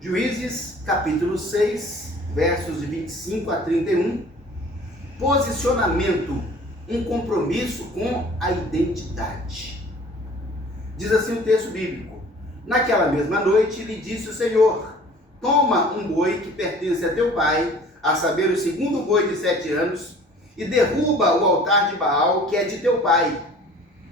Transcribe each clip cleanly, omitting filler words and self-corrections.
Juízes, capítulo 6, versos de 25 a 31. Posicionamento, um compromisso com a identidade. Diz assim o texto bíblico: naquela mesma noite lhe disse o Senhor: toma um boi que pertence a teu pai, a saber, o segundo boi de 7 anos, e derruba o altar de Baal, que é de teu pai,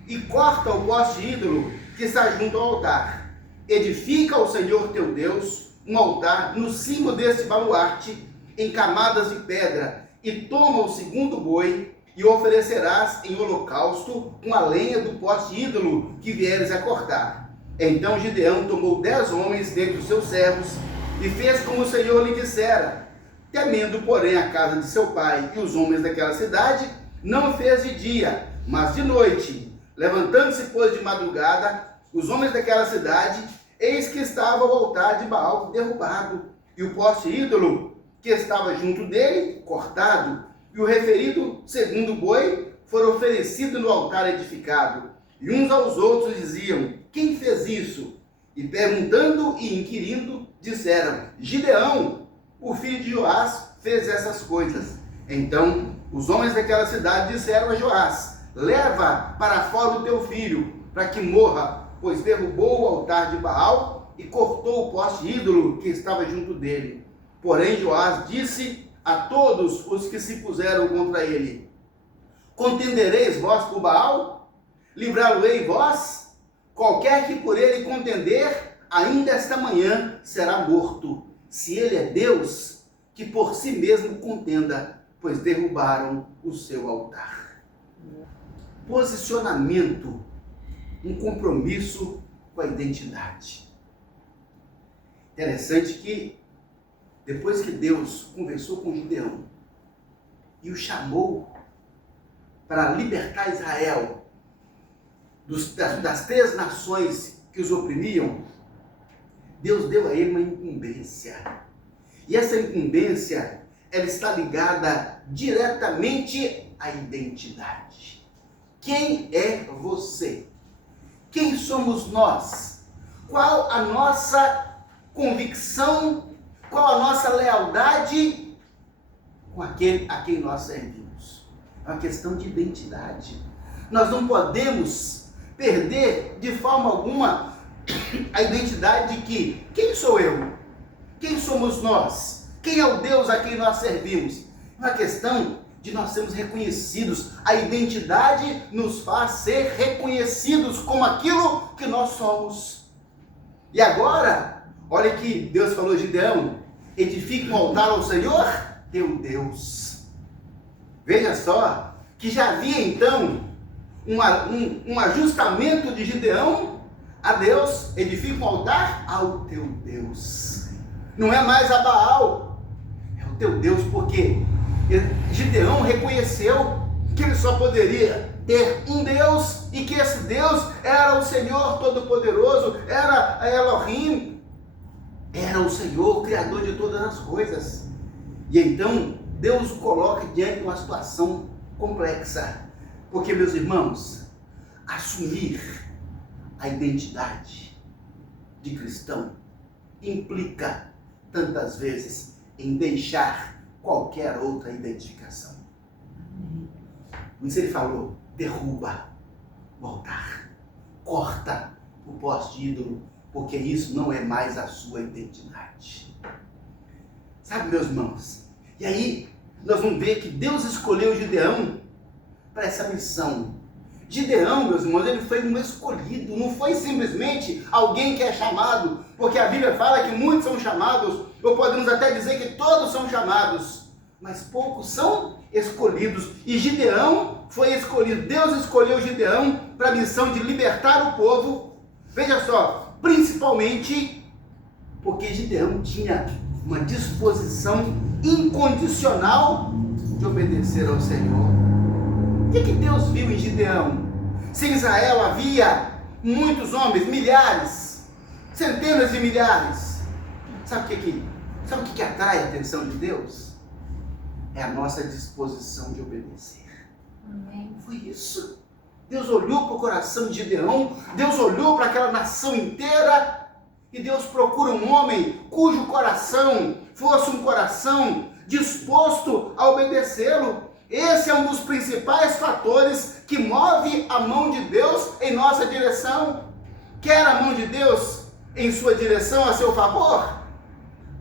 e corta o poste ídolo que está junto ao altar. Edifica ao Senhor teu Deus um altar no cimo deste baluarte, em camadas de pedra, e toma o segundo boi, e oferecerás em holocausto com a lenha do poste ídolo que vieres a cortar. Então Gideão tomou 10 homens dentre os seus servos, e fez como o Senhor lhe dissera. Temendo, porém, a casa de seu pai e os homens daquela cidade, não fez de dia, mas de noite. Levantando-se, pois, de madrugada, os homens daquela cidade, eis que estava o altar de Baal derrubado, e o poste ídolo que estava junto dele, cortado, e o referido segundo boi foi oferecido no altar edificado. E uns aos outros diziam: quem fez isso? E perguntando e inquirindo, disseram: Gideão, o filho de Joás, fez essas coisas. Então os homens daquela cidade disseram a Joás: leva para fora o teu filho, para que morra, pois derrubou o altar de Baal e cortou o poste ídolo que estava junto dele. Porém Joás disse a todos os que se puseram contra ele: contendereis vós por Baal? Livrá-lo-ei vós? Qualquer que por ele contender, ainda esta manhã será morto. Se ele é Deus, que por si mesmo contenda, pois derrubaram o seu altar. Posicionamento, um compromisso com a identidade. Interessante que depois que Deus conversou com Gideão e o chamou para libertar Israel das 3 nações que os oprimiam, Deus deu a ele uma incumbência. E essa incumbência, ela está ligada diretamente à identidade. Quem é você? Quem somos nós? Qual a nossa convicção? Qual a nossa lealdade com aquele a quem nós servimos? É uma questão de identidade. Nós não podemos perder de forma alguma a identidade de que quem sou eu? Quem somos nós? Quem é o Deus a quem nós servimos? É uma questão de nós sermos reconhecidos. A identidade nos faz ser reconhecidos como aquilo que nós somos. E agora, olha que Deus falou a Gideão: edifique um altar ao Senhor teu Deus. Veja só, que já havia então um ajustamento de Gideão a Deus. Edifica um altar ao teu Deus. Não é mais a Baal, é o teu Deus, porque Gideão reconheceu que ele só poderia ter um Deus, e que esse Deus era o Senhor Todo-Poderoso, era Elohim, era o Senhor, o Criador de todas as coisas. E então Deus o coloca diante de uma situação complexa, porque, meus irmãos, assumir a identidade de cristão implica tantas vezes em deixar qualquer outra identificação. Por isso ele falou: derruba o altar, corta o poste ídolo, porque isso não é mais a sua identidade. Sabe, meus irmãos? E aí nós vamos ver que Deus escolheu Gideão para essa missão. Gideão, meus irmãos, ele foi um escolhido, não foi simplesmente alguém que é chamado, porque a Bíblia fala que muitos são chamados, ou podemos até dizer que todos são chamados, mas poucos são escolhidos. E Gideão foi escolhido. Deus escolheu Gideão para a missão de libertar o povo. Veja só, principalmente porque Gideão tinha uma disposição incondicional de obedecer ao Senhor. O que Deus viu em Gideão? Se em Israel havia muitos homens, milhares, centenas de milhares, sabe o que atrai a atenção de Deus? É a nossa disposição de obedecer. Amém. Foi isso. Deus olhou para o coração de Gideão, Deus olhou para aquela nação inteira E Deus procura um homem cujo coração fosse um coração disposto a obedecê-lo. Esse é um dos principais fatores que move a mão de Deus em nossa direção. Quer a mão de Deus em sua direção, a seu favor?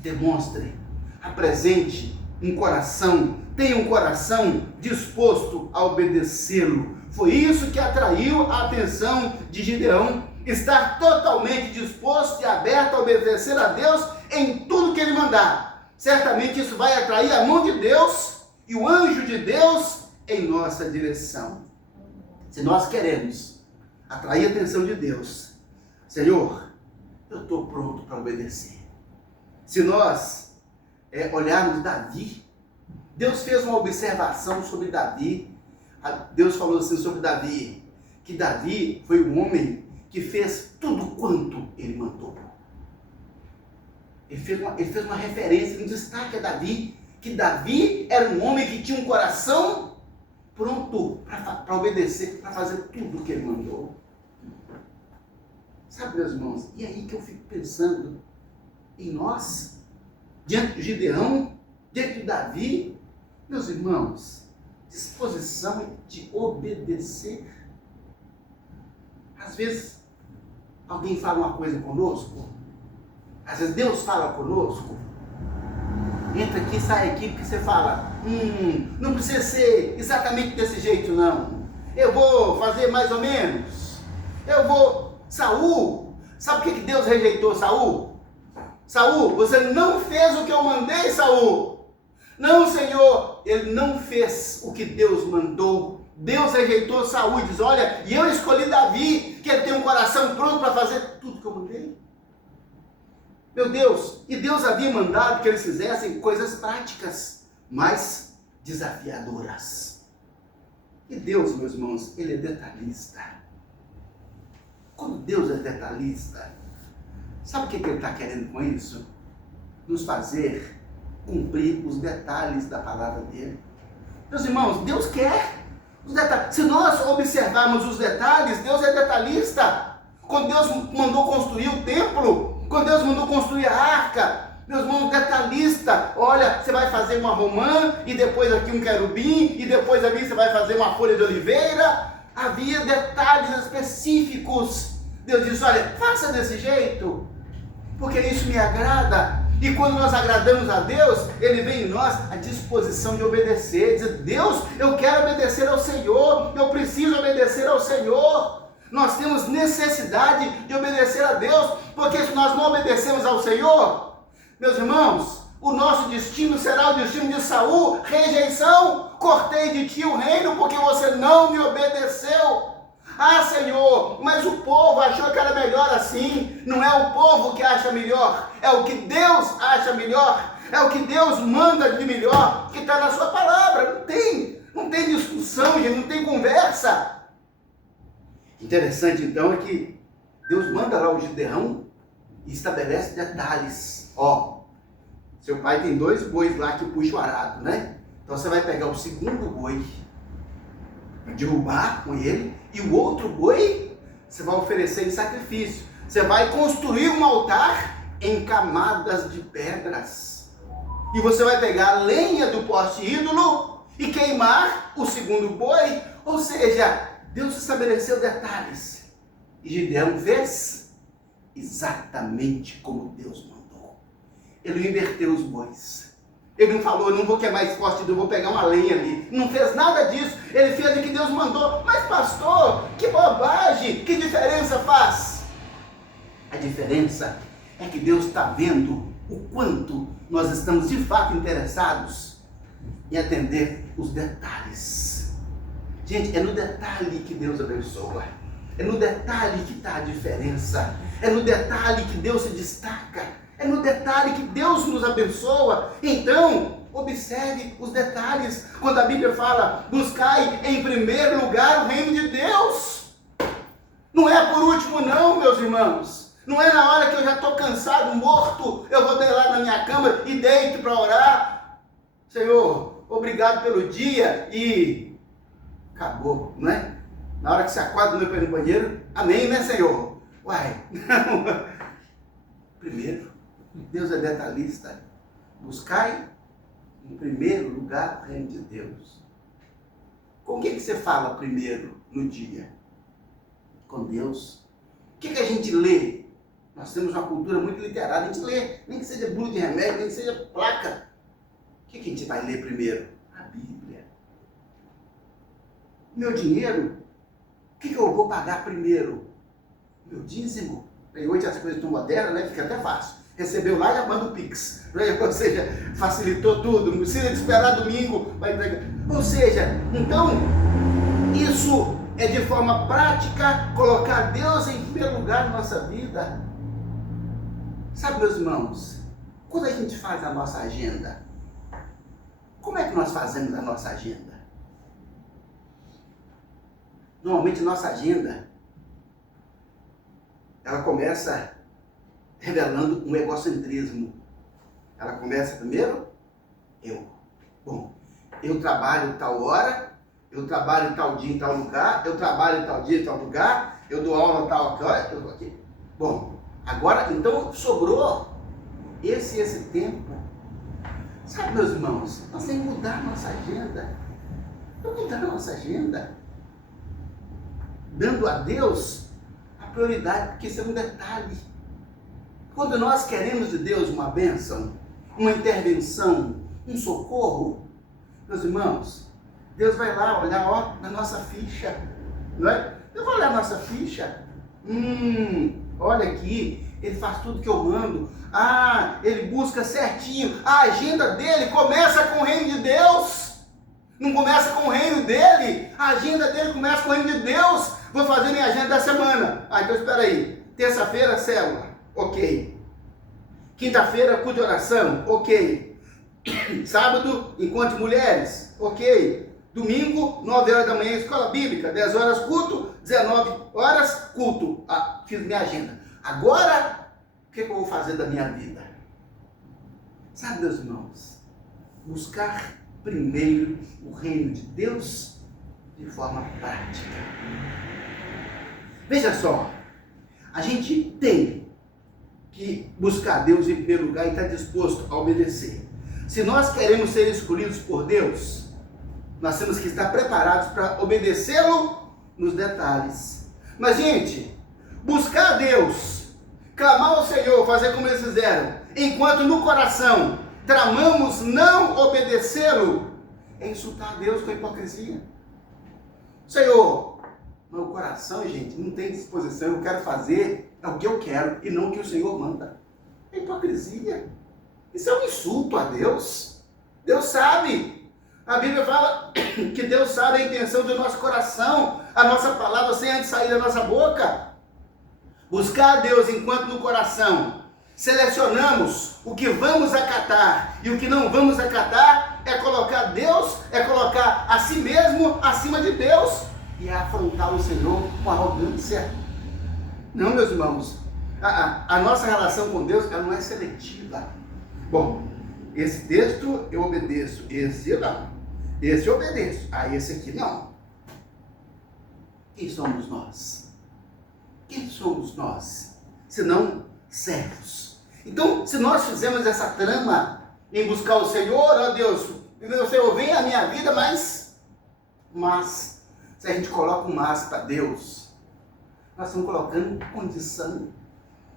Demonstre, apresente um coração, tenha um coração disposto a obedecê-lo. Foi isso que atraiu a atenção de Gideão. Estar totalmente disposto e aberto a obedecer a Deus em tudo que Ele mandar. Certamente isso vai atrair a mão de Deus e o anjo de Deus em nossa direção. Se nós queremos atrair a atenção de Deus, Senhor, eu estou pronto para obedecer. Se nós olharmos Davi, Deus fez uma observação sobre Davi. Deus falou assim sobre Davi, que Davi foi um homem que fez tudo quanto ele mandou. Ele fez uma referência, um destaque a Davi, que Davi era um homem que tinha um coração pronto para obedecer, para fazer tudo o que ele mandou. Sabe, meus irmãos, e aí que eu fico pensando em nós, diante de Gideão, diante de Davi, meus irmãos, disposição de obedecer. Às vezes, alguém fala uma coisa conosco, às vezes Deus fala conosco, entra aqui, sai aqui, porque você fala, não precisa ser exatamente desse jeito não, eu vou fazer mais ou menos, Saul, sabe por que Deus rejeitou Saul? Saul, você não fez o que eu mandei, Saul. Não, Senhor, ele não fez o que Deus mandou. Deus rejeitou Saul e diz, olha, e eu escolhi Davi, que ele tem um coração pronto para fazer tudo que eu mandei. Meu Deus, e Deus havia mandado que eles fizessem coisas práticas, mas desafiadoras. E Deus, meus irmãos, ele é detalhista. Quando Deus é detalhista, sabe o que ele está querendo com isso? Nos fazer cumprir os detalhes da palavra dele. Meus irmãos, Deus quer os detalhes. Se nós observarmos os detalhes, Deus é detalhista. Quando Deus mandou construir o templo, quando Deus mandou construir a arca, meus irmãos, detalhista. Olha, você vai fazer uma romã, e depois aqui um querubim, e depois ali você vai fazer uma folha de oliveira. Havia detalhes específicos. Deus disse, olha, faça desse jeito, porque isso me agrada. E quando nós agradamos a Deus, Ele vem em nós a disposição de obedecer. Dizer, Deus, eu quero obedecer ao Senhor, eu preciso obedecer ao Senhor. Nós temos necessidade de obedecer a Deus, porque se nós não obedecemos ao Senhor, meus irmãos, o nosso destino será o destino de Saul, rejeição. Cortei de ti o reino porque você não me obedeceu. Ah, Senhor, mas o povo achou que era melhor assim. Não é o povo que acha melhor, é o que Deus acha melhor, é o que Deus manda de melhor, que está na sua palavra. Não tem discussão, gente, não tem conversa. Interessante então é que Deus manda lá o Gideão e estabelece detalhes. Seu pai tem 2 bois lá que puxam o arado, né? Então você vai pegar o segundo boi, derrubar com ele, e o outro boi você vai oferecer em sacrifício. Você vai construir um altar em camadas de pedras. E você vai pegar a lenha do poste ídolo e queimar o segundo boi. Ou seja, Deus estabeleceu detalhes. E Gideão fez exatamente como Deus mandou. Ele inverteu os bois. Ele não falou, eu não vou queimar esse poste, eu vou pegar uma lenha ali. Não fez nada disso. Ele fez o que Deus mandou. Mas pastor, que bobagem, que diferença faz? A diferença é que Deus está vendo o quanto nós estamos de fato interessados em atender os detalhes. Gente, é no detalhe que Deus abençoa. É no detalhe que está a diferença. É no detalhe que Deus se destaca. É no detalhe que Deus nos abençoa. Então, observe os detalhes. Quando a Bíblia fala, buscai em primeiro lugar o reino de Deus. Não é por último não, meus irmãos. Não é na hora que eu já estou cansado, morto, eu vou deitar lá na minha cama e deito para orar. Senhor, obrigado pelo dia e acabou, não é? Na hora que você acorda no banheiro, amém, né, Senhor? Uai, não. primeiro. Deus é detalhista. Buscai em primeiro lugar o reino de Deus. Com quem que você fala primeiro no dia? Com Deus. O que a gente lê? Nós temos uma cultura muito literária. A gente lê, nem que seja bula de remédio, nem que seja placa. O que a gente vai ler primeiro? A Bíblia. Meu dinheiro, o que eu vou pagar primeiro? Meu dízimo. E hoje as coisas estão modernas, né? Fica até fácil. Recebeu lá e já manda o Pix. Ou seja, facilitou tudo. Não precisa de esperar domingo. Ou seja, então, isso é de forma prática colocar Deus em primeiro lugar na nossa vida. Sabe, meus irmãos, quando a gente faz a nossa agenda, como é que nós fazemos a nossa agenda? Normalmente nossa agenda, ela começa revelando um egocentrismo. Ela começa primeiro, eu. Bom, eu trabalho tal hora, eu trabalho tal dia em tal lugar, eu trabalho tal dia em tal lugar, eu dou aula tal hora, eu estou aqui. Bom, agora, então, sobrou esse tempo. Sabe, meus irmãos, nós temos que mudar a nossa agenda. Vamos mudar a nossa agenda. Dando a Deus a prioridade, porque isso é um detalhe. Quando nós queremos de Deus uma bênção, uma intervenção, um socorro, meus irmãos, Deus vai lá olhar, na nossa ficha, não é? Deus vai olhar a nossa ficha. Olha aqui, ele faz tudo que eu mando. Ele busca certinho. A agenda dele começa com o reino de Deus. Não começa com o reino dele. A agenda dele começa com o reino de Deus. Vou fazer minha agenda da semana. Então espera aí. Terça-feira, célula. Ok. Quinta-feira, culto de oração. Ok. Sábado, encontro de mulheres. Ok. Domingo, 9 horas da manhã, escola bíblica. 10 horas, culto. 19 horas, culto. Fiz minha agenda. Agora, o que eu vou fazer da minha vida? Sabe, meus irmãos, buscar primeiro o reino de Deus de forma prática. Veja só, a gente tem que buscar Deus em primeiro lugar e estar disposto a obedecer. Se nós queremos ser escolhidos por Deus, nós temos que estar preparados para obedecê-lo nos detalhes. Mas, gente, buscar Deus, clamar ao Senhor, fazer como eles fizeram, enquanto no coração tramamos não obedecê-lo, é insultar Deus com hipocrisia. Senhor, meu coração, gente, não tem disposição, eu quero fazer o que eu quero e não o que o Senhor manda. É hipocrisia. Isso é um insulto a Deus. Deus sabe. A Bíblia fala que Deus sabe a intenção do nosso coração, a nossa palavra sem antes sair da nossa boca. Buscar a Deus enquanto no coração selecionamos o que vamos acatar e o que não vamos acatar, é colocar Deus, é colocar a si mesmo acima de Deus e é afrontar o Senhor com arrogância. Não, meus irmãos, a nossa relação com Deus, ela não é seletiva. Bom, esse texto eu obedeço, esse não, esse eu obedeço, esse aqui não. Quem somos nós? Quem somos nós? Senão servos. Então, se nós fizermos essa trama em buscar o Senhor, ó Deus, o Senhor vem à minha vida, mas se a gente coloca um mas para Deus, nós estamos colocando condição.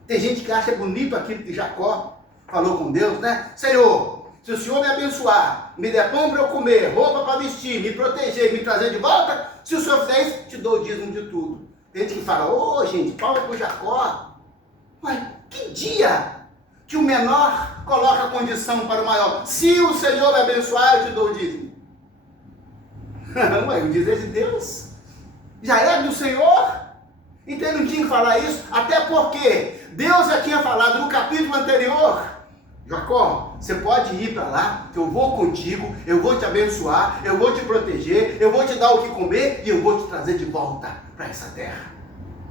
Tem gente que acha bonito aquilo que Jacó falou com Deus, né? Senhor, se o Senhor me abençoar, me der pão para eu comer, roupa para vestir, me proteger, me trazer de volta, se o Senhor fizer isso, te dou o dízimo de tudo. Tem gente que fala, gente, palma para o Jacó. Mas que dia que o menor coloca a condição para o maior? Se o Senhor me abençoar, eu te dou o dízimo. O dízimo é de Deus. Já é do Senhor. Então ele não tinha que falar isso, até porque Deus já tinha falado no capítulo anterior, Jacó, você pode ir para lá, que eu vou contigo, eu vou te abençoar, eu vou te proteger, eu vou te dar o que comer e eu vou te trazer de volta para essa terra.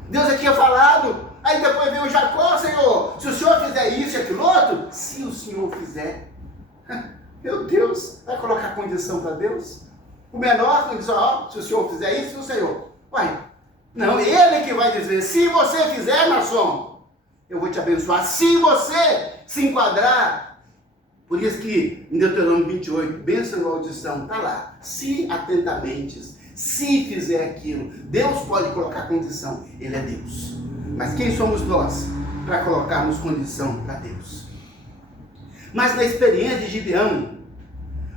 Deus já tinha falado. Aí depois veio o Jacó, Senhor, se o Senhor fizer isso e aquilo outro, se o Senhor fizer, meu Deus, vai colocar condição para Deus? O menor não diz, se o Senhor fizer isso, o Senhor, não, ele que vai dizer, se você fizer, nação, eu vou te abençoar se você se enquadrar. Por isso que em Deuteronômio 28, bênção e maldição, está lá. Se atentamente, se fizer aquilo, Deus pode colocar condição. Ele é Deus. Mas quem somos nós para colocarmos condição para Deus? Mas na experiência de Gideão,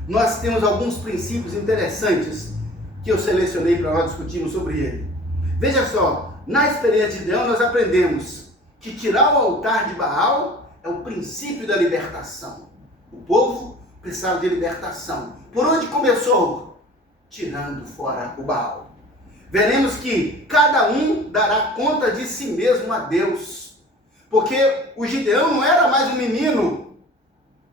nós temos alguns princípios interessantes que eu selecionei para nós discutirmos sobre ele. Veja só, na experiência de Gideão nós aprendemos que tirar o altar de Baal é o princípio da libertação. O povo precisava de libertação. Por onde começou? Tirando fora o Baal. Veremos que cada um dará conta de si mesmo a Deus. Porque o Gideão não era mais um menino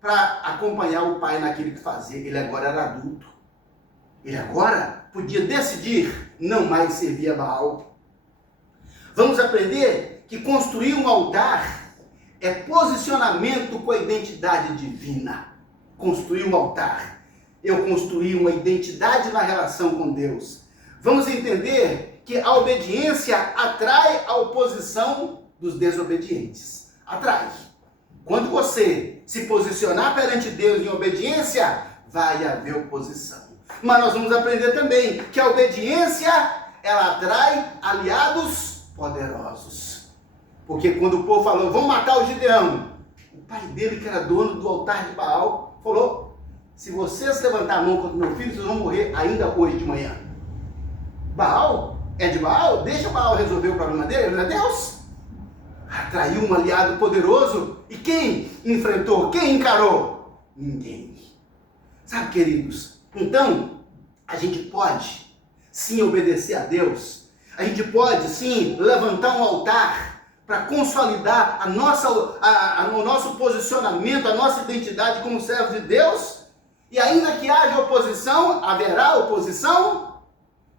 para acompanhar o pai naquilo que fazia. Ele agora era adulto. Ele agora podia decidir não mais servir a Baal. Vamos aprender que construir um altar é posicionamento com a identidade divina. Construir um altar. Eu construí uma identidade na relação com Deus. Vamos entender que a obediência atrai a oposição dos desobedientes. Atrai. Quando você se posicionar perante Deus em obediência, vai haver oposição. Mas nós vamos aprender também que a obediência, ela atrai aliados poderosos. Porque quando o povo falou, vamos matar o Gideão, o pai dele, que era dono do altar de Baal, falou, se vocês levantar a mão contra o meu filho, vocês vão morrer ainda hoje de manhã. Baal? É de Baal? Deixa Baal resolver o problema dele, não é Deus? Atraiu um aliado poderoso. E quem enfrentou? Quem encarou? Ninguém. Sabe, queridos? Então, a gente pode sim obedecer a Deus. A gente pode sim levantar um altar para consolidar o nosso posicionamento, a nossa identidade como servo de Deus. E ainda que haja oposição, haverá oposição,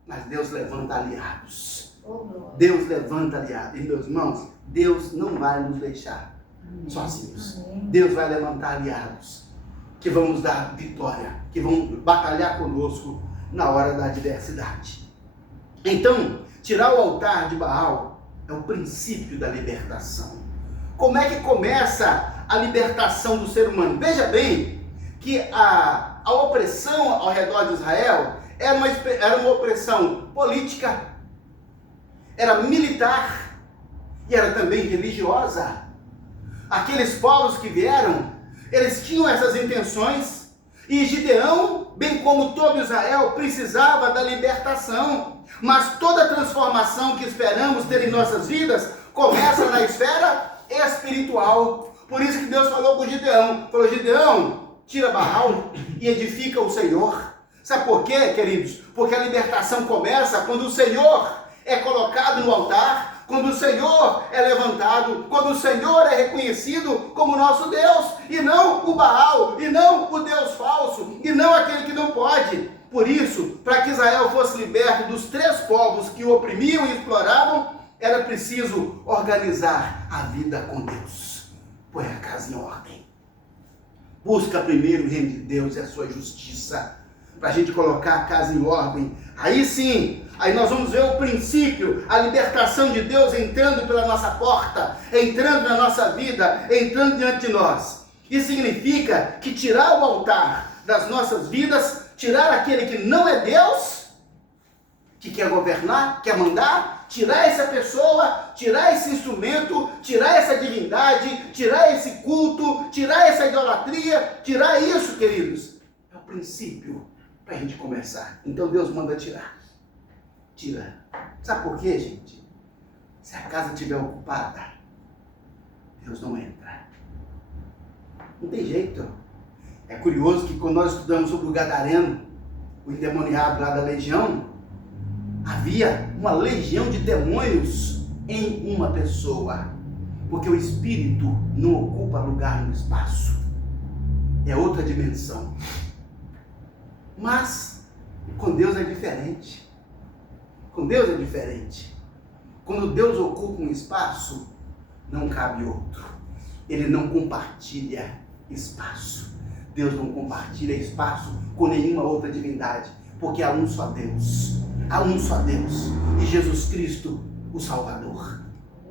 mas Deus levanta aliados. Deus levanta aliados. E, meus irmãos, Deus não vai nos deixar sozinhos. Deus vai levantar aliados que vão nos dar vitória, que vão batalhar conosco na hora da adversidade. Então, tirar o altar de Baal é o princípio da libertação. Como é que começa a libertação do ser humano? Veja bem que a opressão ao redor de Israel era uma opressão política, era militar e era também religiosa. Aqueles povos que vieram, eles tinham essas intenções, e Gideão, bem como todo Israel, precisava da libertação. Mas toda transformação que esperamos ter em nossas vidas começa na esfera espiritual. Por isso que Deus falou com Gideão, falou, Gideão, tira Baal e edifica o Senhor. Sabe por quê, queridos? Porque a libertação começa quando o Senhor é colocado no altar, quando o Senhor é levantado, quando o Senhor é reconhecido como nosso Deus, e não o Baal, e não o Deus falso, e não aquele que não pode. Por isso, para que Israel fosse liberto dos 3 povos que o oprimiam e exploravam, era preciso organizar a vida com Deus. Põe a casa em ordem. Busca primeiro o reino de Deus e a sua justiça, para a gente colocar a casa em ordem. Aí sim, aí nós vamos ver o princípio, a libertação de Deus entrando pela nossa porta, entrando na nossa vida, entrando diante de nós. Isso significa que tirar o altar das nossas vidas, tirar aquele que não é Deus, que quer governar, quer mandar, tirar essa pessoa, tirar esse instrumento, tirar essa divindade, tirar esse culto, tirar essa idolatria, tirar isso, queridos. É o princípio para a gente começar. Então Deus manda tirar. Tira. Sabe por quê, gente? Se a casa estiver ocupada, Deus não entra. Não tem jeito. É curioso que quando nós estudamos sobre o Gadareno, o endemoniado lá da legião, havia uma legião de demônios em uma pessoa, porque o espírito não ocupa lugar no espaço, é outra dimensão. Mas com Deus é diferente. Com Deus é diferente. Quando Deus ocupa um espaço, não cabe outro. Ele não compartilha espaço. Deus não compartilha espaço com nenhuma outra divindade, porque há um só Deus. Há um só Deus. E Jesus Cristo, o Salvador.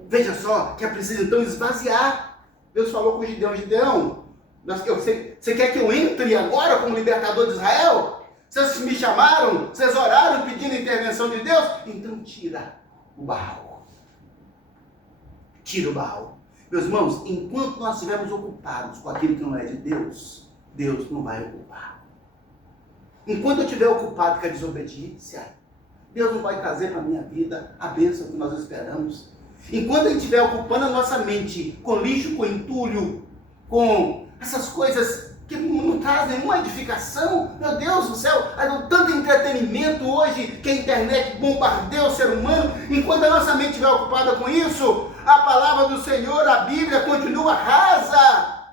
Veja só, que é preciso então esvaziar. Deus falou com Gideão: Gideão, você quer que eu entre agora como libertador de Israel? Vocês me chamaram, vocês oraram pedindo a intervenção de Deus? Então tira o Baal. Tira o Baal. Meus irmãos, enquanto nós estivermos ocupados com aquilo que não é de Deus, Deus não vai ocupar. Enquanto eu estiver ocupado com a desobediência, Deus não vai trazer para a minha vida a bênção que nós esperamos. Enquanto a gente estiver ocupando a nossa mente com lixo, com entulho, com essas coisas que não trazem nenhuma edificação, meu Deus do céu, há tanto entretenimento hoje que a internet bombardeia o ser humano. Enquanto a nossa mente estiver ocupada com isso, a palavra do Senhor, a Bíblia, continua rasa.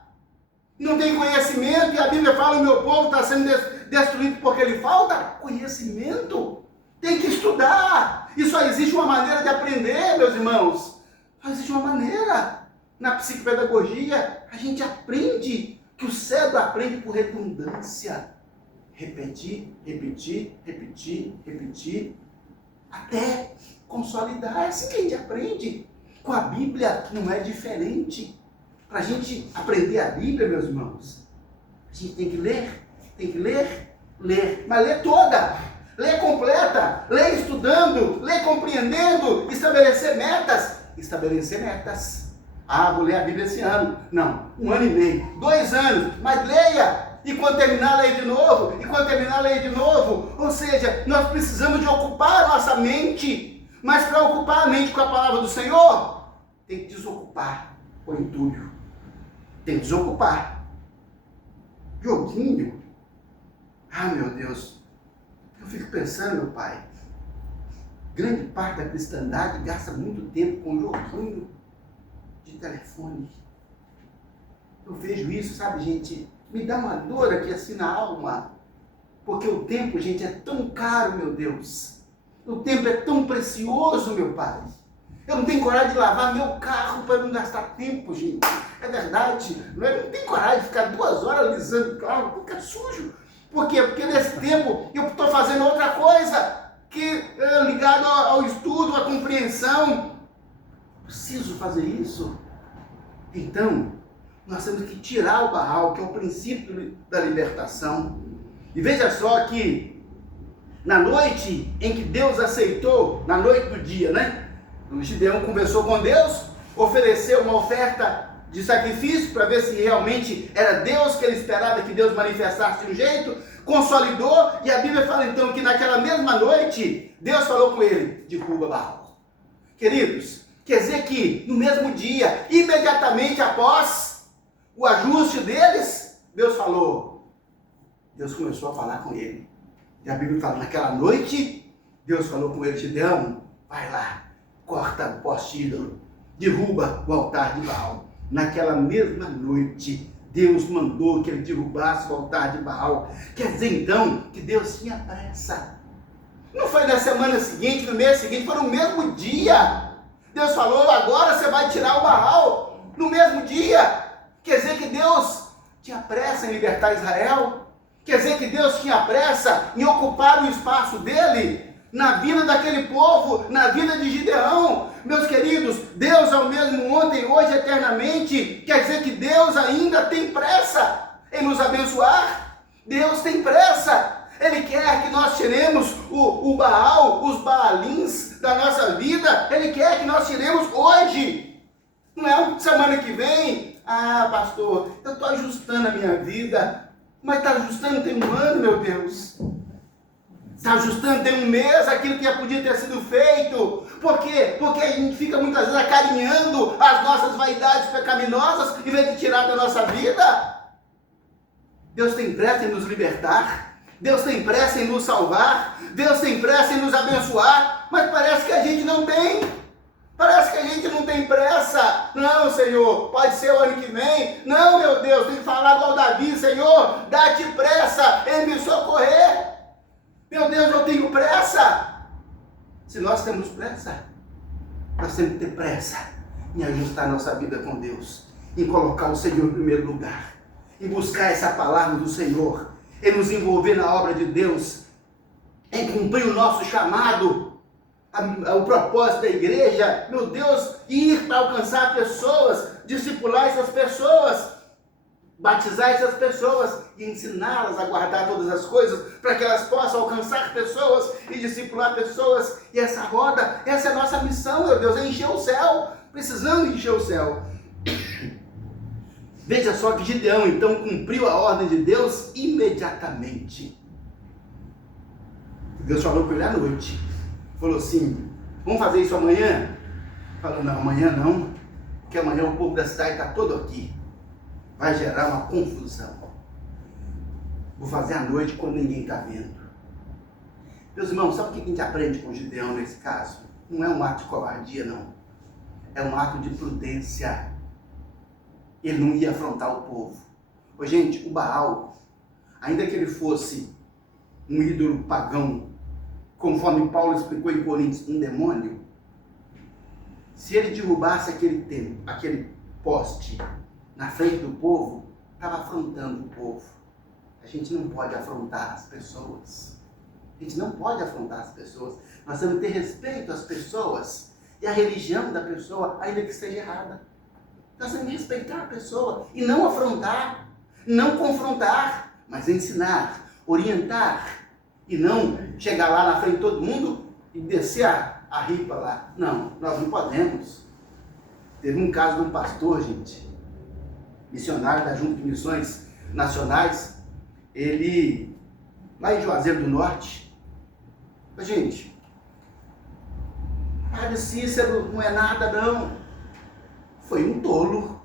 Não tem conhecimento, e a Bíblia fala: o meu povo está sendo destruído porque lhe falta conhecimento. Tem que estudar. E só existe uma maneira de aprender, meus irmãos. Só existe uma maneira. Na psicopedagogia, a gente aprende, que o cérebro aprende por redundância. Repetir, repetir, repetir, repetir, até consolidar. É assim que a gente aprende. Com a Bíblia não é diferente. Para a gente aprender a Bíblia, meus irmãos, a gente tem que ler, mas ler toda. Ler completa, ler estudando, ler compreendendo, estabelecer metas. Ah, vou ler a Bíblia esse ano. Não, 1 ano e meio, 2 anos, mas leia. E quando terminar, leia de novo. E quando terminar, leia de novo. Ou seja, nós precisamos de ocupar a nossa mente. Mas para ocupar a mente com a palavra do Senhor, tem que desocupar o entulho. Tem que desocupar. Joguinho. Ah, meu Deus. Eu fico pensando, meu pai, grande parte da cristandade gasta muito tempo com joguinho de telefone. Eu vejo isso, sabe, gente? Me dá uma dor aqui assim na alma. Porque o tempo, gente, é tão caro, meu Deus. O tempo é tão precioso, meu pai. Eu não tenho coragem de lavar meu carro para não gastar tempo, gente. É verdade. Eu não tenho coragem de ficar 2 horas alisando o carro, fica sujo. Por quê? Porque nesse tempo eu estou fazendo outra coisa que é ligado ao estudo, à compreensão. Preciso fazer isso. Então, nós temos que tirar o Baal, que é o princípio da libertação. E veja só que na noite em que Deus aceitou, na noite do dia, né? O Gideão conversou com Deus, ofereceu uma oferta de sacrifício para ver se realmente era Deus que ele esperava que Deus manifestasse de um jeito, consolidou, e a Bíblia fala então que naquela mesma noite Deus falou com ele: derruba Baal. Queridos, quer dizer que no mesmo dia, imediatamente após o ajuste deles, Deus falou. Deus começou a falar com ele. E a Bíblia fala: naquela noite Deus falou com ele: Gideão, vai lá, corta o poste ídolo, derruba o altar de Baal. Naquela mesma noite, Deus mandou que ele derrubasse o altar de Baal. Quer dizer então que Deus tinha pressa. Não foi na semana seguinte, no mês seguinte, foi no mesmo dia. Deus falou: agora você vai tirar o Baal. No mesmo dia. Quer dizer que Deus tinha pressa em libertar Israel. Quer dizer que Deus tinha pressa em ocupar o espaço dele na vida daquele povo, na vida de Gideão. Meus queridos, Deus é o mesmo ontem, hoje, eternamente. Quer dizer que Deus ainda tem pressa em nos abençoar. Deus tem pressa. Ele quer que nós tiremos o Baal, os Baalins da nossa vida. Ele quer que nós tiremos hoje. Não é semana que vem. Ah, pastor, eu estou ajustando a minha vida. Mas está ajustando tem 1 ano, meu Deus. Está ajustando tem 1 mês aquilo que já podia ter sido feito. Por quê? Porque a gente fica muitas vezes acarinhando as nossas vaidades pecaminosas em vez de tirar da nossa vida. Deus tem pressa em nos libertar. Deus tem pressa em nos salvar. Deus tem pressa em nos abençoar. Mas parece que a gente não tem. Parece que a gente não tem pressa. Não, Senhor, pode ser o ano que vem. Não, meu Deus, tem que falar igual Davi: Senhor, dá-te pressa em me socorrer. Meu Deus, eu tenho pressa. Se nós temos pressa, nós temos que ter pressa em ajustar nossa vida com Deus, em colocar o Senhor em primeiro lugar, em buscar essa palavra do Senhor, em nos envolver na obra de Deus, em cumprir o nosso chamado. o propósito da igreja, meu Deus, ir para alcançar pessoas, discipular essas pessoas, batizar essas pessoas e ensiná-las a guardar todas as coisas para que elas possam alcançar pessoas e discipular pessoas. E essa roda, essa é a nossa missão, meu Deus, é encher o céu. Precisamos encher o céu. Veja só que Gideão então cumpriu a ordem de Deus imediatamente. Deus falou com ele à noite. Falou assim: vamos fazer isso amanhã? Falou: não, amanhã não, porque amanhã o povo da cidade está todo aqui. Vai gerar uma confusão. Vou fazer à noite quando ninguém está vendo. Meus irmãos, sabe o que a gente aprende com Gideão nesse caso? Não é um ato de covardia, não. É um ato de prudência. Ele não ia afrontar o povo. Ô, gente, o Baal, ainda que ele fosse um ídolo pagão, conforme Paulo explicou em Coríntios, um demônio, se ele derrubasse aquele poste na frente do povo, estava afrontando o povo. A gente não pode afrontar as pessoas. A gente não pode afrontar as pessoas. Nós temos que ter respeito às pessoas e à religião da pessoa, ainda que esteja errada. Nós temos que respeitar a pessoa e não afrontar, não confrontar, mas ensinar, orientar e não chegar lá na frente de todo mundo e descer a ripa lá. Não, nós não podemos. Teve um caso de um pastor, gente, missionário da Junta de Missões Nacionais, ele, lá em Juazeiro do Norte, gente, Padre Cícero não é nada não, foi um tolo,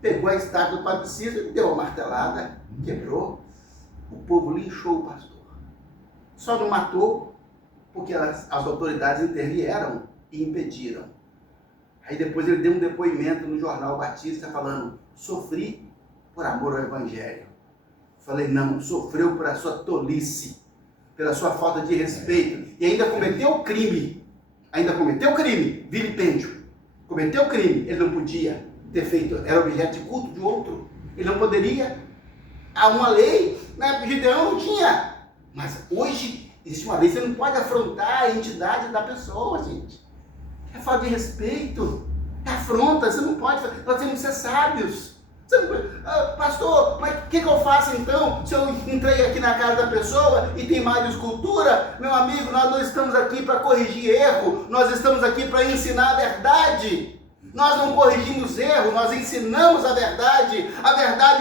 pegou a estátua do Padre Cícero, deu uma martelada, quebrou, o povo linchou o pastor, só não matou porque as autoridades intervieram e impediram. Aí depois ele deu um depoimento no Jornal Batista falando: sofri por amor ao Evangelho. Falei: não, sofreu por a sua tolice, pela sua falta de respeito, e ainda cometeu crime, vilipêndio, cometeu crime. Ele não podia ter feito, era objeto de culto de outro, ele não poderia. Há uma lei, na época de Gideão não tinha, mas hoje existe uma lei, você não pode afrontar a entidade da pessoa, gente. É falta de respeito, é afronta, você não pode, nós temos que ser sábios. Você não pode, pastor, mas o que eu faço então, se eu entrei aqui na casa da pessoa e tem má escultura? Meu amigo, nós não estamos aqui para corrigir erro, nós estamos aqui para ensinar a verdade. Nós não corrigimos erro, nós ensinamos a verdade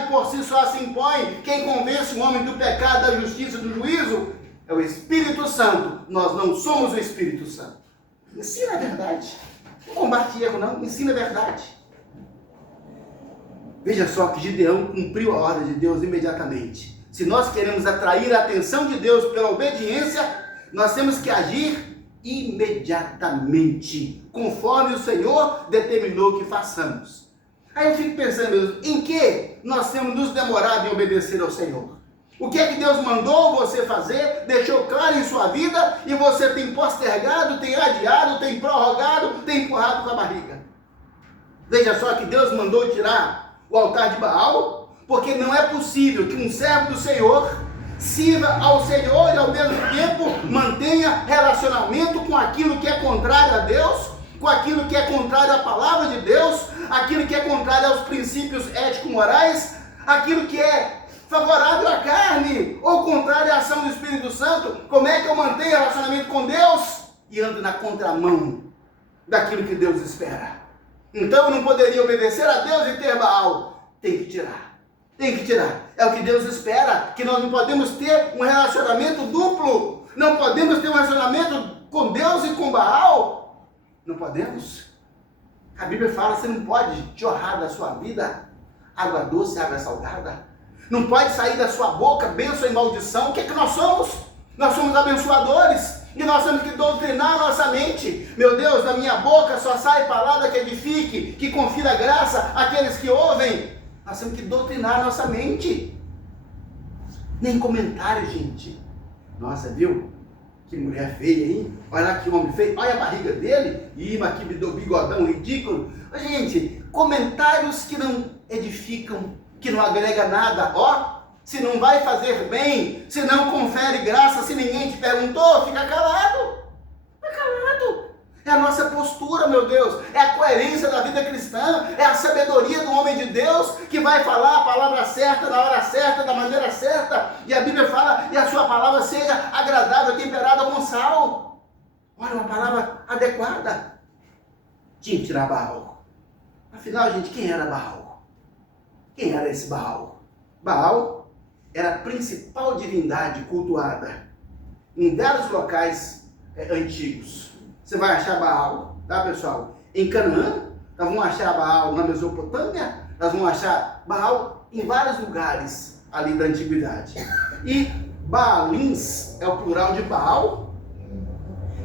por si só se impõe. Quem convence o homem do pecado, da justiça e do juízo é o Espírito Santo. Nós não somos o Espírito Santo. Ensina a verdade. Não combate erro, não. Ensina a verdade. Veja só que Gideão cumpriu a ordem de Deus imediatamente. Se nós queremos atrair a atenção de Deus pela obediência, nós temos que agir imediatamente, conforme o Senhor determinou que façamos. Aí eu fico pensando, em que nós temos nos demorado em obedecer ao Senhor? O que é que Deus mandou você fazer, deixou claro em sua vida, e você tem postergado, tem adiado, tem prorrogado, tem empurrado com a barriga? Veja só que Deus mandou tirar o altar de Baal, porque não é possível que um servo do Senhor sirva ao Senhor e ao mesmo tempo mantenha relacionamento com aquilo que é contrário a Deus, com aquilo que é contrário à palavra de Deus, aquilo que é contrário aos princípios ético-morais, aquilo que é favorável à carne, ou contrário à ação do Espírito Santo. Como é que eu mantenho relacionamento com Deus e ando na contramão daquilo que Deus espera? Então eu não poderia obedecer a Deus e ter Baal. Tem que tirar. Tem que tirar. É o que Deus espera, que nós não podemos ter um relacionamento duplo. Não podemos ter um relacionamento com Deus e com Baal. Não podemos. A Bíblia fala que você não pode jorrar da sua vida água doce e água salgada. Não pode sair da sua boca bênção e maldição. O que é que nós somos? Nós somos abençoadores. E nós temos que doutrinar a nossa mente. Meu Deus, da minha boca só sai palavra que edifique, que confira graça àqueles que ouvem. Nós temos que doutrinar a nossa mente. Nem comentário, gente. Nossa, viu? Que mulher feia, hein? Olha lá que homem feio. Olha a barriga dele. Ih, mas que bigodão ridículo. Gente, comentários que não edificam, que não agrega nada. Ó, se não vai fazer bem, se não confere graça, se ninguém te perguntou, fica calado. Fica calado. É a nossa postura, meu Deus. É a coerência da vida cristã. É a sabedoria do homem de Deus que vai falar a palavra certa, na hora certa, da maneira certa. E a Bíblia fala, e a sua palavra seja agradável, temperada com sal. Olha, uma palavra adequada. Tinha que tirar Baal. Afinal, gente, quem era Baal? Quem era esse Baal? Baal era a principal divindade cultuada em vários locais antigos. Você vai achar Baal, tá, pessoal? Em Canaã, nós vamos achar Baal na Mesopotâmia, nós vamos achar Baal em vários lugares ali da antiguidade. E Baalins é o plural de Baal,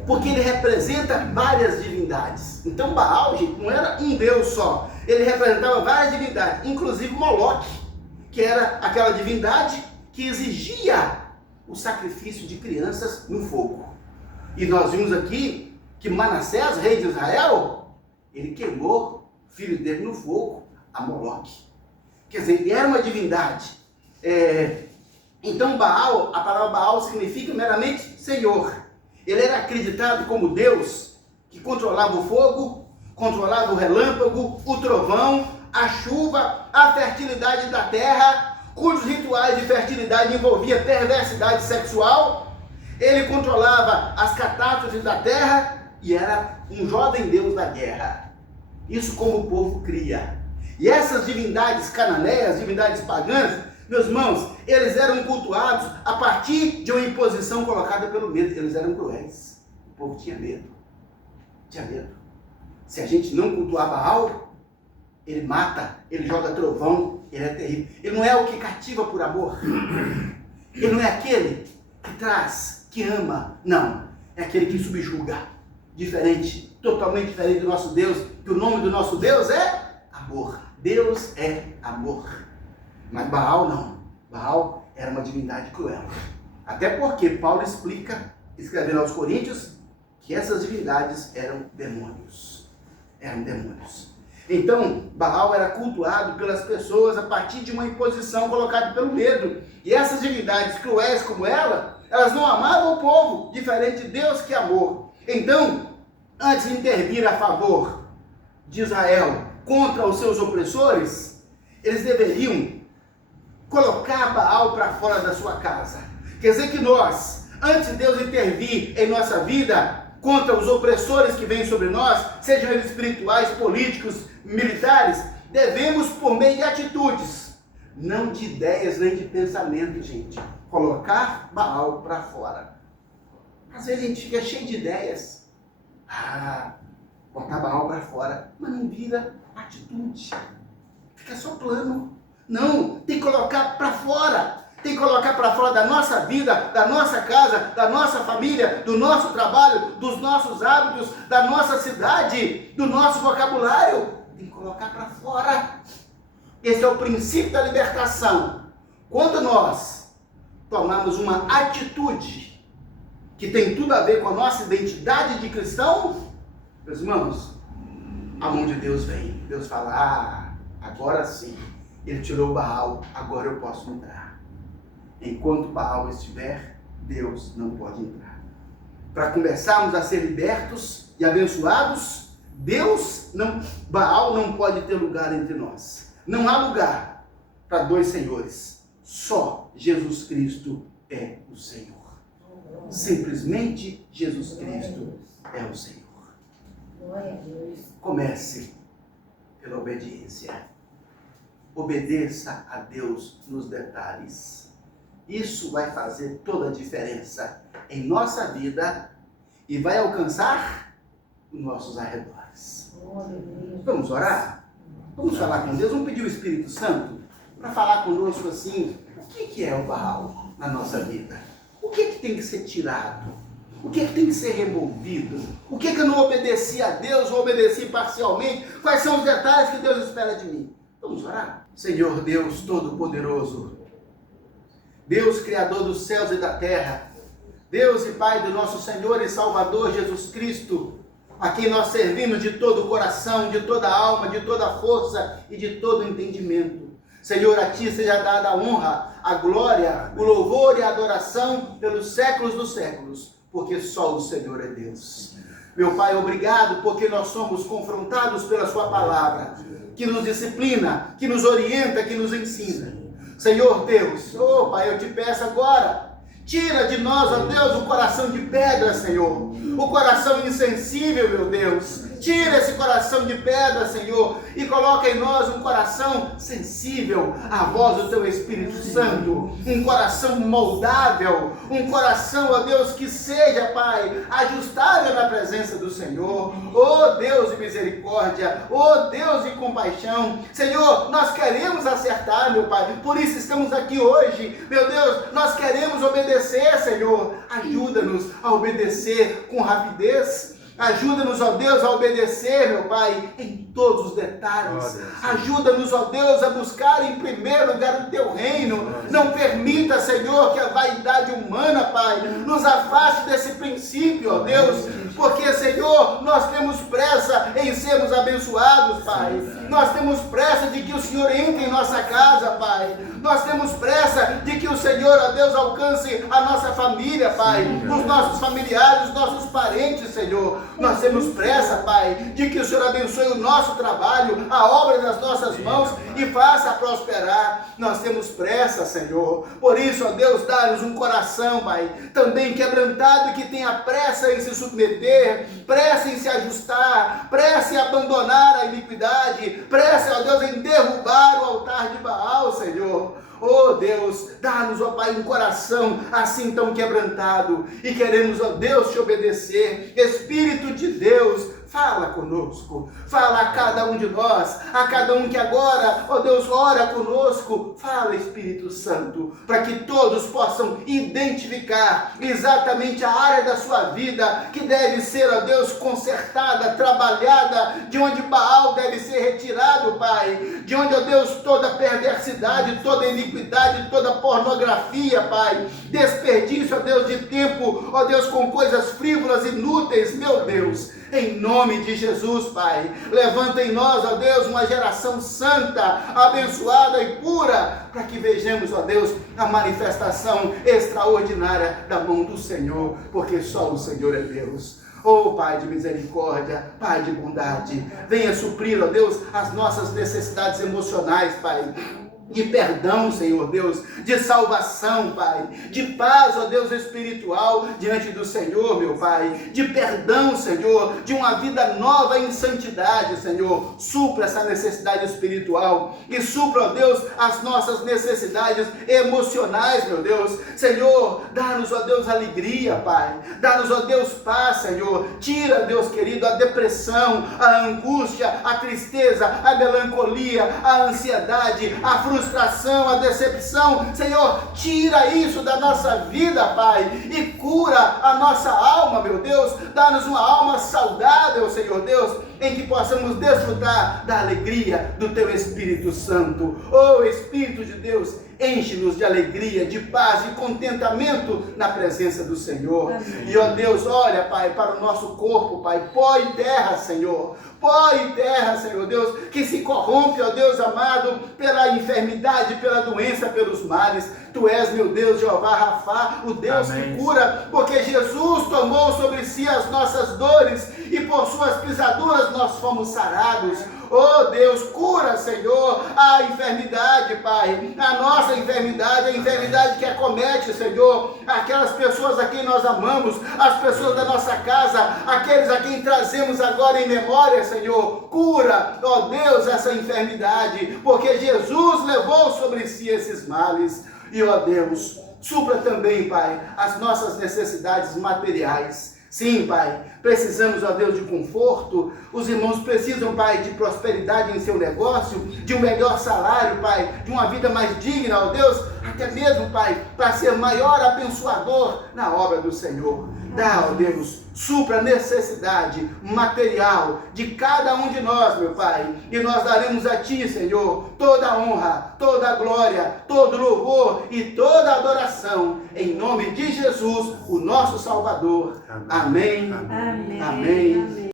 porque ele representa várias divindades. Então Baal, gente, não era um deus só, ele representava várias divindades, inclusive Moloque, que era aquela divindade que exigia o sacrifício de crianças no fogo. E nós vimos aqui que Manassés, rei de Israel, ele queimou o filho dele no fogo, a Moloque. Quer dizer, ele era uma divindade. Então Baal, a palavra Baal significa meramente Senhor. Ele era acreditado como Deus que controlava o fogo, controlava o relâmpago, o trovão, a chuva, a fertilidade da terra, cujos rituais de fertilidade envolvia perversidade sexual. Ele controlava as catástrofes da terra e era um jovem deus da guerra. Isso como o povo cria. E essas divindades cananeias, divindades pagãs, meus irmãos, eles eram cultuados a partir de uma imposição colocada pelo medo. Eles eram cruéis. O povo tinha medo. Tinha medo. Se a gente não cultuar Baal, ele mata, ele joga trovão, ele é terrível. Ele não é o que cativa por amor. Ele não é aquele que traz, que ama. Não. É aquele que subjuga. Diferente, totalmente diferente do nosso Deus, que o nome do nosso Deus é amor. Deus é amor. Mas Baal não. Baal era uma divindade cruel. Até porque Paulo explica, escrevendo aos Coríntios, que essas divindades eram demônios. Eram demônios. Então, Baal era cultuado pelas pessoas a partir de uma imposição colocada pelo medo. E essas divindades cruéis como ela, elas não amavam o povo, diferente de Deus que é amor. Então, antes de intervir a favor de Israel contra os seus opressores, eles deveriam colocar Baal para fora da sua casa. Quer dizer que nós, antes de Deus intervir em nossa vida contra os opressores que vêm sobre nós, sejam eles espirituais, políticos, militares, devemos, por meio de atitudes, não de ideias nem de pensamento, gente, colocar Baal para fora. Às vezes a gente fica cheio de ideias. Botar Baal para fora, mas não vira atitude. Fica só plano. Não, tem que colocar para fora. Tem que colocar para fora da nossa vida, da nossa casa, da nossa família, do nosso trabalho, dos nossos hábitos, da nossa cidade, do nosso vocabulário. Tem que colocar para fora. Esse é o princípio da libertação. Quando nós tomamos uma atitude que tem tudo a ver com a nossa identidade de cristão, meus irmãos, a mão de Deus vem. Deus fala, agora sim, ele tirou Baal, agora eu posso entrar. Enquanto Baal estiver, Deus não pode entrar. Para começarmos a ser libertos e abençoados, Baal não pode ter lugar entre nós. Não há lugar para dois senhores. Só Jesus Cristo é o Senhor. Simplesmente Jesus Cristo é o Senhor. Comece pela obediência. Obedeça a Deus nos detalhes. Isso vai fazer toda a diferença em nossa vida e vai alcançar os nossos arredores. Vamos orar? Vamos falar com Deus? Vamos pedir o Espírito Santo para falar conosco assim, o que é o Baal na nossa vida? O que tem que ser tirado? O que tem que ser removido? O que eu não obedeci a Deus ou obedeci parcialmente? Quais são os detalhes que Deus espera de mim? Vamos orar? Senhor Deus Todo-Poderoso, Deus Criador dos céus e da terra, Deus e Pai do nosso Senhor e Salvador Jesus Cristo, a quem nós servimos de todo o coração, de toda a alma, de toda a força e de todo o entendimento. Senhor, a Ti seja dada a honra, a glória, o louvor e a adoração pelos séculos dos séculos, porque só o Senhor é Deus. Meu Pai, obrigado porque nós somos confrontados pela sua palavra, que nos disciplina, que nos orienta, que nos ensina. Senhor Deus, Pai, eu te peço agora, tira de nós, ó Deus, o coração de pedra, Senhor, o coração insensível, meu Deus. Tira esse coração de pedra, Senhor, e coloca em nós um coração sensível à voz do Teu Espírito Santo, um coração moldável, um coração, ó Deus, que seja, Pai, ajustável na presença do Senhor. Ó Deus de misericórdia, ó Deus de compaixão, Senhor, nós queremos acertar, meu Pai, por isso estamos aqui hoje, meu Deus, nós queremos obedecer, Senhor, ajuda-nos a obedecer com rapidez. Ajuda-nos, ó Deus, a obedecer, meu Pai, em todos os detalhes. Ajuda-nos, ó Deus, a buscar em primeiro lugar o Teu reino. Não permita, Senhor, que a vaidade humana, Pai, nos afaste desse princípio, ó Deus. Porque, Senhor, nós temos pressa em sermos abençoados, Pai. Nós temos pressa de que o Senhor entre em nossa casa, Pai. Nós temos pressa de que o Senhor, ó Deus, alcance a nossa família, Pai. Os nossos familiares, os nossos parentes, Senhor. Nós temos pressa, Pai, de que o Senhor abençoe o nosso trabalho, a obra das nossas mãos e faça prosperar. Nós temos pressa, Senhor. Por isso, ó Deus, dá-nos um coração, Pai, também quebrantado, que tenha pressa em se submeter, pressa em se ajustar, pressa em abandonar a iniquidade, pressa, ó Deus, em derrubar o altar de Baal, Senhor. Oh Deus, dá-nos, ó Pai, um coração assim tão quebrantado, e queremos, ó Deus, te obedecer. Espírito de Deus, fala conosco, fala a cada um de nós, a cada um que agora, ó Deus, ora conosco. Fala, Espírito Santo, para que todos possam identificar exatamente a área da sua vida que deve ser, ó Deus, consertada, trabalhada, de onde Baal deve ser retirado, Pai, de onde, ó Deus, toda perversidade, toda iniquidade, toda pornografia, Pai, desperdício, ó Deus, de tempo, ó Deus, com coisas frívolas, inúteis, meu Deus. Em nome de Jesus, Pai, levanta em nós, ó Deus, uma geração santa, abençoada e pura, para que vejamos, ó Deus, a manifestação extraordinária da mão do Senhor, porque só o Senhor é Deus. Oh Pai de misericórdia, Pai de bondade, venha suprir, ó Deus, as nossas necessidades emocionais, Pai, de perdão, Senhor Deus, de salvação, Pai, de paz, ó Deus, espiritual diante do Senhor, meu Pai, de perdão, Senhor, de uma vida nova em santidade, Senhor. Supra essa necessidade espiritual e supra, ó Deus, as nossas necessidades emocionais, meu Deus. Senhor, dá-nos, ó Deus, alegria, Pai, dá-nos, ó Deus, paz, Senhor. Tira, Deus querido, a depressão, a angústia, a tristeza, a melancolia, a ansiedade, a frustração, a decepção. Senhor, tira isso da nossa vida, Pai, e cura a nossa alma, meu Deus. Dá-nos uma alma saudável, Senhor Deus, em que possamos desfrutar da alegria do Teu Espírito Santo. Oh Espírito de Deus, enche-nos de alegria, de paz, de contentamento na presença do Senhor. Amém. E ó Deus, olha, Pai, para o nosso corpo, Pai, pó e terra, Senhor. Pó e terra, Senhor Deus, que se corrompe, ó Deus amado, pela enfermidade, pela doença, pelos males. Tu és, meu Deus, Jeová Rafá, o Deus Amém. Que cura, porque Jesus tomou sobre si as nossas dores e por suas pisaduras nós fomos sarados. Oh Deus, cura, Senhor, a enfermidade, Pai, a nossa enfermidade, a enfermidade que acomete, Senhor, aquelas pessoas a quem nós amamos, as pessoas da nossa casa, aqueles a quem trazemos agora em memória, Senhor. Cura, ó Deus, essa enfermidade, porque Jesus levou sobre si esses males. E ó Deus, supra também, Pai, as nossas necessidades materiais. Sim, Pai, precisamos, ó Deus, de conforto. Os irmãos precisam, Pai, de prosperidade em seu negócio, de um melhor salário, Pai, de uma vida mais digna, ó Deus, até mesmo, Pai, para ser maior abençoador na obra do Senhor. Dá, ó Deus, supra a necessidade material de cada um de nós, meu Pai, e nós daremos a Ti, Senhor, toda a honra, toda a glória, todo louvor e toda a adoração, em nome de Jesus, o nosso Salvador. Amém. Amém. Amém. Amém.